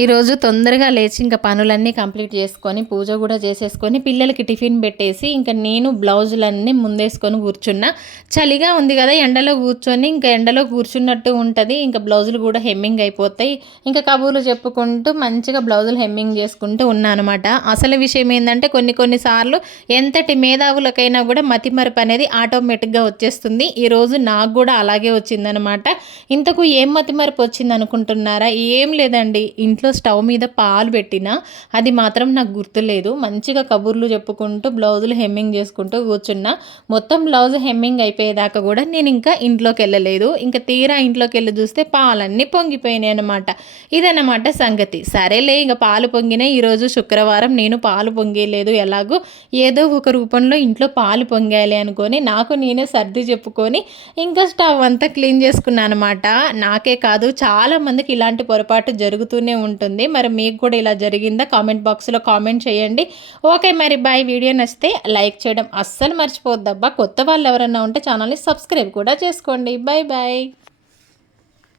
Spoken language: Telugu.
ఈరోజు తొందరగా లేచి ఇంకా పనులన్నీ కంప్లీట్ చేసుకొని పూజ కూడా చేసేసుకొని పిల్లలకి టిఫిన్ పెట్టేసి ఇంకా నేను బ్లౌజులన్నీ ముందేసుకొని కూర్చున్నా. చలిగా ఉంది కదా, ఎండలో కూర్చొని ఇంకా ఎండలో కూర్చున్నట్టు ఉంటుంది. ఇంకా బ్లౌజులు కూడా హెమ్మింగ్ అయిపోతాయి. ఇంకా కబూర్లు చెప్పుకుంటూ మంచిగా బ్లౌజులు హెమ్మింగ్ చేసుకుంటూ ఉన్నా అనమాట. అసలు విషయం ఏంటంటే కొన్ని సార్లు ఎంతటి మేధావులకైనా కూడా మతిమరుపు అనేది ఆటోమేటిక్గా వచ్చేస్తుంది. ఈరోజు నాకు కూడా అలాగే వచ్చిందనమాట. ఇంతకు ఏం మతిమరుపు వచ్చింది అనుకుంటున్నారా? ఏం లేదండి, ఇంట్లో స్టవ్ మీద పాలు పెట్టినా అది మాత్రం నాకు గుర్తులేదు. మంచిగా కబుర్లు చెప్పుకుంటూ బ్లౌజులు హెమ్మింగ్ చేసుకుంటూ కూర్చున్నా. మొత్తం బ్లౌజ్ హెమ్మింగ్ అయిపోయేదాకా కూడా నేను ఇంకా ఇంట్లోకి వెళ్ళలేదు. ఇంకా తీరా ఇంట్లోకి వెళ్ళి చూస్తే పాలన్నీ పొంగిపోయినాయి అనమాట. ఇదన్నమాట సంగతి. సరేలే, ఇంకా పాలు పొంగినాయి. ఈరోజు శుక్రవారం, నేను పాలు పొంగేయలేదు, ఎలాగో ఏదో ఒక రూపంలో ఇంట్లో పాలు పొంగాలి అనుకొని నాకు నేనే సర్ది చెప్పుకొని ఇంకా స్టవ్ అంతా క్లీన్ చేసుకున్నాను అనమాట. నాకే కాదు, చాలా మందికి ఇలాంటి పొరపాటు జరుగుతూనే ఉంటుంది. మరి మీకు కూడా ఇలా జరిగిందా? కామెంట్ బాక్స్లో కామెంట్ చేయండి. ఓకే, మరి బాయ్. వీడియో నచ్చితే లైక్ చేయడం అస్సలు మర్చిపోద్దబ్బా. కొత్త వాళ్ళు ఎవరైనా ఉంటే ఛానల్ని సబ్స్క్రైబ్ కూడా చేసుకోండి. Bye bye.